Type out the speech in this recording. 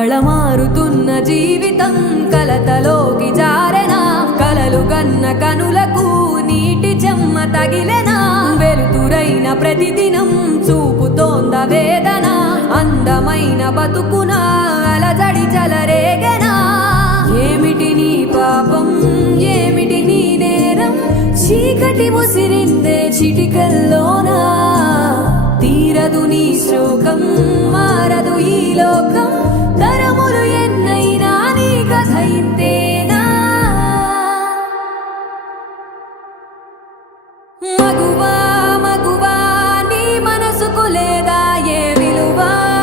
కళమారుతున్న జీవితం కలతలోకి జారెనా కలలు గన్న కనులకు నీటి చెమ్మ తగిలెనా వెలుతురైన ప్రతిదినం చూపుతోంద వేదన అందమైన బతుకున అలజడి చలరేగెనా ఏమిటి నీ పాపం ఏమిటి నీ నేరం చీకటి ముసిరిందే చిటికల్లోనా తీరదు నీ శోకం మారదు ఈ లోకం